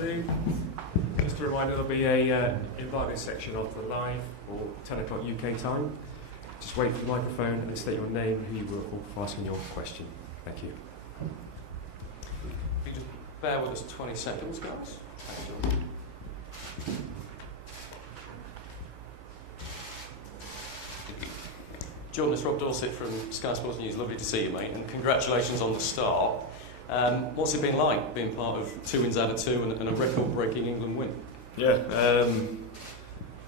afternoon. Just a reminder, there'll be a invited section of the live for 10 o'clock UK time. Just wait for the microphone and state your name, who you work for, before asking your question. Thank you. If you just bear with us 20 seconds, guys. Thank you. Jordan, it's Rob Dorset from Sky Sports News. Lovely to see you, mate, and congratulations on the start. What's it been like being part of 2 wins out of 2 and a record-breaking England win? Yeah,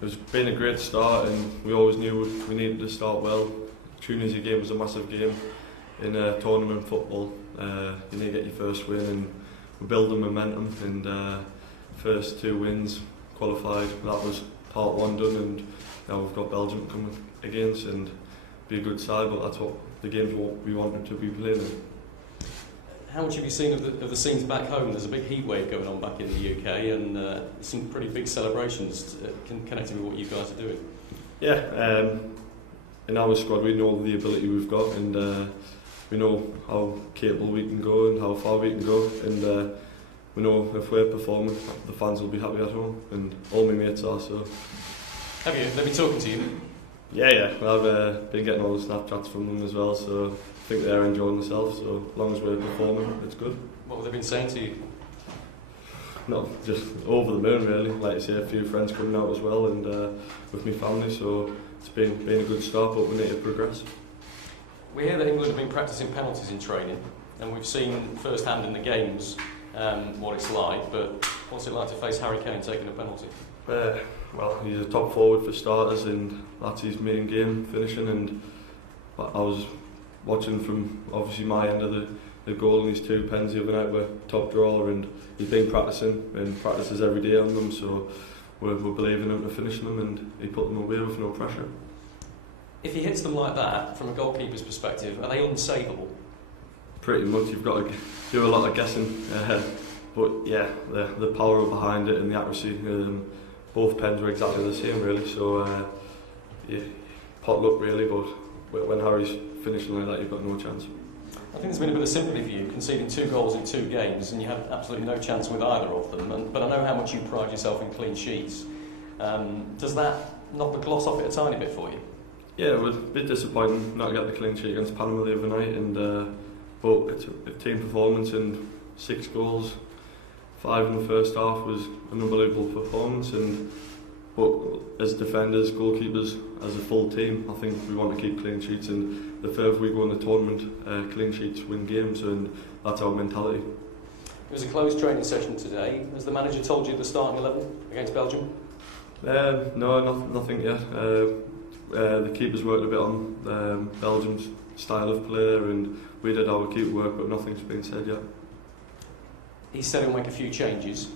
it's been a great start, and we always knew we needed to start well. Tunisia game was a massive game in tournament football. You need to get your first win, and we're building momentum. And first 2 wins, qualified. That was part 1 done, and now we've got Belgium coming against, and be a good side. But that's what the games we wanted to be playing in. How much have you seen of the scenes back home? There's a big heat wave going on back in the UK, and some pretty big celebrations connecting with what you guys are doing. Yeah, in our squad we know the ability we've got, and we know how capable we can go and how far we can go, and we know if we're performing, the fans will be happy at home, and all my mates are. So. Have you? They've been talking to you? Yeah. I've been getting all the Snapchats from them as well, so I think they're enjoying themselves. So as long as we're performing, it's good. What have they been saying to you? No, just over the moon really. Like I say, a few friends coming out as well, and with my family. So it's been a good start, but we need to progress. We hear that England have been practising penalties in training, and we've seen firsthand in the games what it's like. But what's it like to face Harry Kane taking a penalty? Well, he's a top forward for starters, and that's his main game, finishing. And I was watching from obviously my end of the goal, and his 2 pens the other night were top drawer, and he's been practising and practices every day on them. So we're believing him to finish them, and he put them away with no pressure. If he hits them like that, from a goalkeeper's perspective, are they unsavable? Pretty much, you've got to do a lot of guessing. But yeah, the power behind it and the accuracy, both pens were exactly the same really. So yeah, pot luck really, but when Harry's finishing like that, you've got no chance. I think there's been a bit of sympathy for you, conceding 2 goals in 2 games, and you had absolutely no chance with either of them. But I know how much you pride yourself in clean sheets. Does that knock the gloss off it a tiny bit for you? Yeah, it was a bit disappointing not to get the clean sheet against Panama the other night, and but it's a team performance, and 6 goals, 5 in the first half was an unbelievable performance. But as defenders, goalkeepers, as a full team, I think we want to keep clean sheets, and the further we go in the tournament, clean sheets win games, and that's our mentality. It was a closed training session today. Has the manager told you the starting 11 against Belgium? No, nothing yet. The keeper's worked a bit on Belgium's style of play, and we did our keeper work, but nothing's been said yet. He said he'll make a few changes.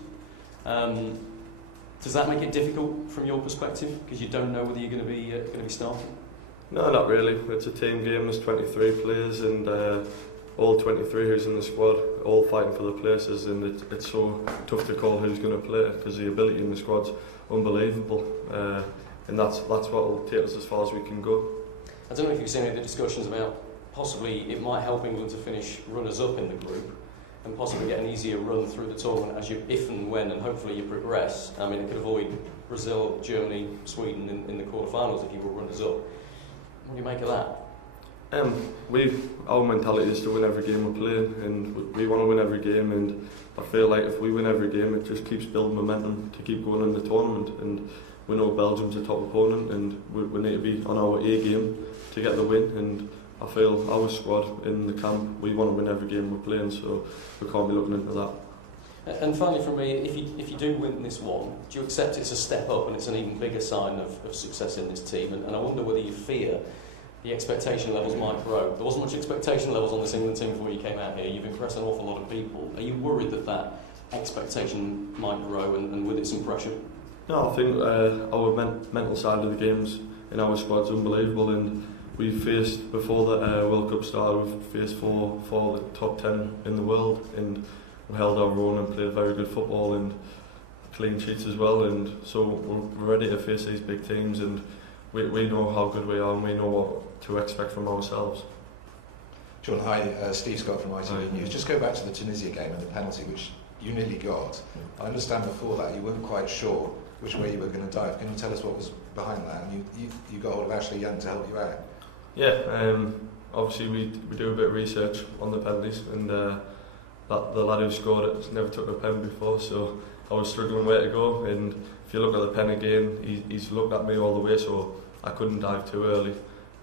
Does that make it difficult from your perspective, because you don't know whether you're going to be starting? No, not really. It's a team game. There's 23 players, and all 23 who's in the squad, all fighting for the places, and it's so tough to call who's going to play, because the ability in the squad's unbelievable, and that's what will take us as far as we can go. I don't know if you've seen any of the discussions about possibly it might help England to finish runners-up in the group, and possibly get an easier run through the tournament as if and when, and hopefully you progress. I mean, it could avoid Brazil, Germany, Sweden in the quarterfinals if you were runners-up. What do you make of that? Our mentality is to win every game we're playing, and we want to win every game, and I feel like if we win every game, it just keeps building momentum to keep going in the tournament. And we know Belgium's a top opponent, and we need to be on our A game to get the win. And I feel our squad in the camp, we want to win every game we're playing, so we can't be looking into that. And finally from me, if you do win this one, do you accept it's a step up and it's an even bigger sign of success in this team? And I wonder whether you fear the expectation levels might grow. There wasn't much expectation levels on this England team before you came out here. You've impressed an awful lot of people. Are you worried that expectation might grow and with it some pressure? No, I think our mental side of the games in our squad's unbelievable, and we faced, before the World Cup started, we've faced four of the top 10 in the world, and we held our own and played very good football and clean sheets as well, and so we're ready to face these big teams, and we know how good we are, and we know what to expect from ourselves. John, hi, Steve Scott from ITV News. Just go back to the Tunisia game and the penalty, which you nearly got. I understand before that you weren't quite sure which way you were going to dive. Can you tell us what was behind that? And you got hold of Ashley Young to help you out. Yeah, obviously we do a bit of research on the penalties, and the lad who scored it has never took a pen before, so I was struggling where to go. And if you look at the pen again, he's looked at me all the way, so I couldn't dive too early.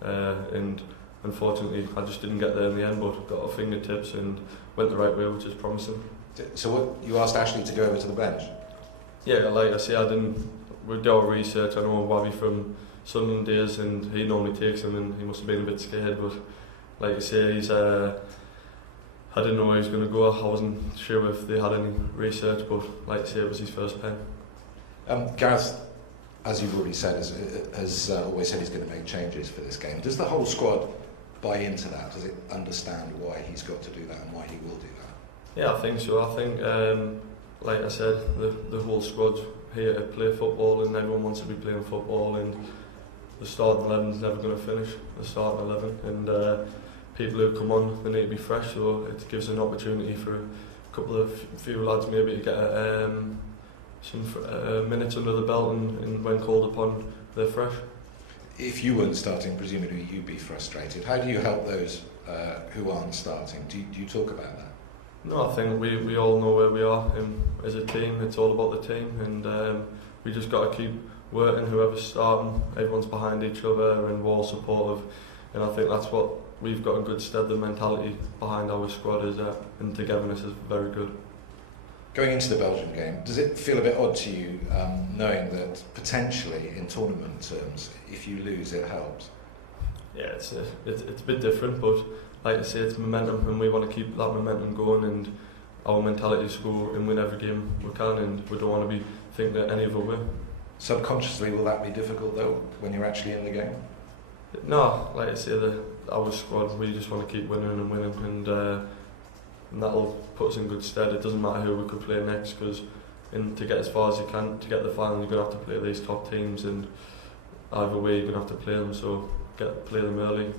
And unfortunately, I just didn't get there in the end, but got our fingertips and went the right way, which is promising. So what, you asked Ashley to go over to the bench? Yeah, like I say, we did our research. I know Wabby from Sunderland days, and he normally takes him, and he must have been a bit scared, but like I say, I didn't know where he was going to go. I wasn't sure if they had any research, but like I say, it was his first pen. Gareth, as you've already said, has always said he's going to make changes for this game. Does the whole squad buy into that? Does it understand why he's got to do that and why he will do that? Yeah, I think so. I think, like I said, the whole squad's here to play football, and everyone wants to be playing football, and the starting 11's never going to finish the starting 11, and people who come on, they need to be fresh, so it gives an opportunity for a couple of few lads maybe to get some minutes under the belt, and when called upon, they're fresh. If you weren't starting, presumably you'd be frustrated. How do you help those who aren't starting? Do you talk about that? No, I think we all know where we are as a team. It's all about the team, and we just got to keep working. Whoever's starting, everyone's behind each other, and we're all supportive, and I think that's what we've got in good stead. The mentality behind our squad is and togetherness is very good. Going into the Belgium game, does it feel a bit odd to you knowing that potentially in tournament terms, if you lose, it helps? Yeah, it's a bit different, but like I say, it's momentum, and we want to keep that momentum going, and our mentality is to go and win every game we can, and we don't want to be thinking that any other way. Subconsciously, will that be difficult though when you're actually in the game? No, like I say, our squad, we just want to keep winning and winning, and that'll put us in good stead. It doesn't matter who we could play next, because to get as far as you can, to get the final, you're going to have to play these top teams, and either way you're going to have to play them, so play them early,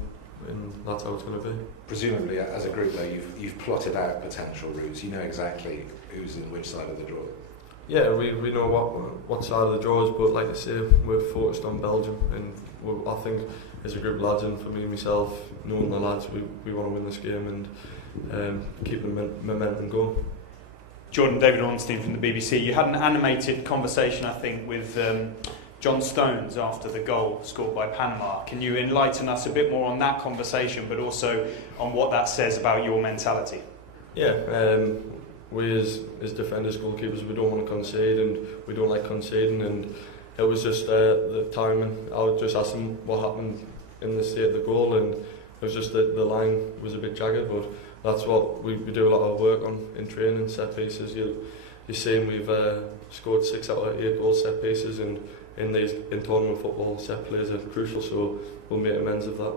and that's how it's going to be. Presumably, as a group though, you've plotted out potential routes. You know exactly who's in which side of the draw. Yeah, we know what side of the draw is, but like I say, we're focused on Belgium, and I think as a group of lads, and for me and myself, knowing the lads, we want to win this game and keep the momentum going. Jordan, David Ornstein from the BBC. You had an animated conversation, I think, with John Stones after the goal scored by Panama. Can you enlighten us a bit more on that conversation, but also on what that says about your mentality? Yeah, we as defenders, goalkeepers, we don't want to concede, and we don't like conceding, and it was just the timing. I was just asking what happened in the state of the goal, and it was just that the line was a bit jagged, but that's what we do a lot of work on in training, set pieces. You're seeing we've scored 6 out of 8 goal set pieces, and in tournament football, set plays are crucial, so we'll make amends of that.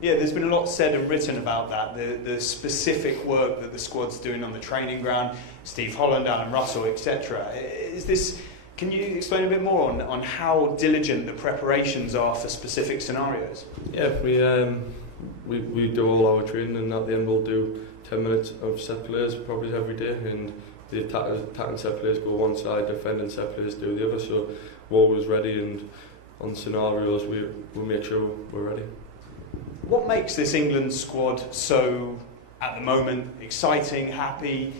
Yeah, there's been a lot said and written about that, the specific work that the squad's doing on the training ground, Steve Holland, Alan Russell, etc. Can you explain a bit more on how diligent the preparations are for specific scenarios? Yeah, we do all our training, and at the end we'll do 10 minutes of set plays probably every day, and the attacking set plays go one side, defending set plays do the other, so we're always ready, and on scenarios we'll make sure we're ready. What makes this England squad so, at the moment, exciting, happy,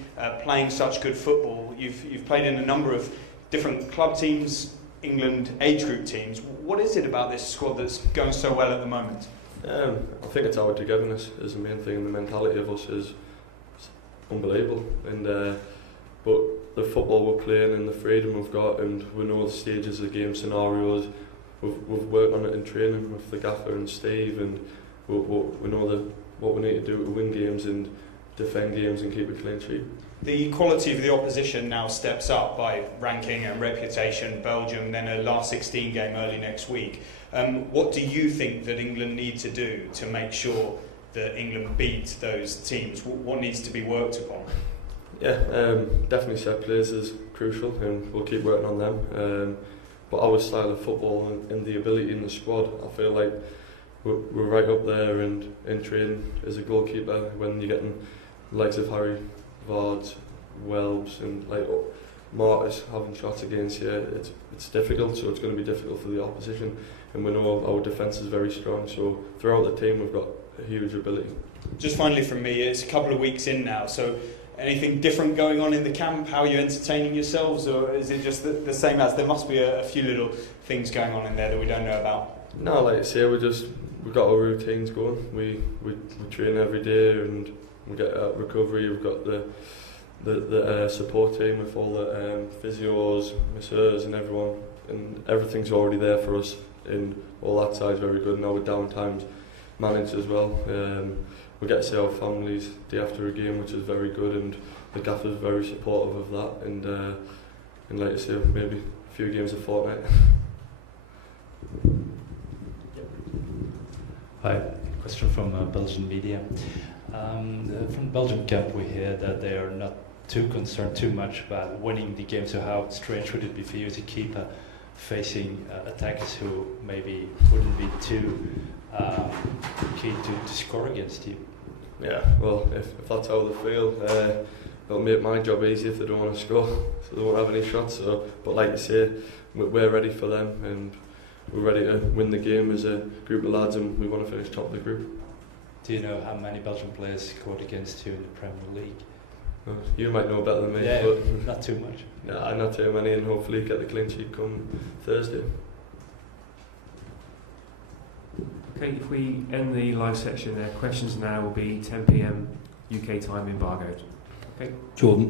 playing such good football? You've played in a number of different club teams, England age group teams. What is it about this squad that's going so well at the moment? I think it's our togetherness is the main thing, and the mentality of us is unbelievable. And but the football we're playing and the freedom we've got, and we know the stages of the game, scenarios. We've worked on it in training with the gaffer and Steve, and we know what we need to do to win games and defend games and keep a clean sheet. The quality of the opposition now steps up by ranking and reputation. Belgium, then a last 16 game early next week. What do you think that England need to do to make sure that England beat those teams? What needs to be worked upon? Yeah, definitely set plays is crucial, and we'll keep working on them. But our style of football and the ability in the squad, I feel like we're right up there, and in training as a goalkeeper, when you're getting the likes of Harry Vard, Welbs and like Martyrs having shots against you, it's difficult. So it's going to be difficult for the opposition. And we know our defence is very strong. So throughout the team, we've got a huge ability. Just finally from me, it's a couple of weeks in now. So anything different going on in the camp? How are you entertaining yourselves, or is it just the same as? There must be a few little things going on in there that we don't know about. No, like I say, we've got our routines going. We train every day and we get recovery. We've got the support team with all the physios, masseurs and everyone, and everything's already there for us. And all that side's very good. Now with downtimes managed as well. We get to see our families day after a game, which is very good, and the gaffer's very supportive of that. And like I say, maybe a few games a fortnight. Hi, question from Belgian media. From Belgian camp, we hear that they are not too concerned too much about winning the game. So how strange would it be for you as a keeper facing attackers who maybe wouldn't be too keen to score against you? Yeah, well, if that's how they feel, it'll make my job easy if they don't want to score, so they won't have any shots. So, but like you say, we're ready for them, and we're ready to win the game as a group of lads, and we want to finish top of the group. Do you know how many Belgian players scored against you in the Premier League? You might know better than me, Yeah, but not too much. Nah, not too many, and hopefully get the clean sheet come Thursday. Okay, if we end the live section there, questions now will be 10 p.m. UK time embargoed. Okay. Jordan.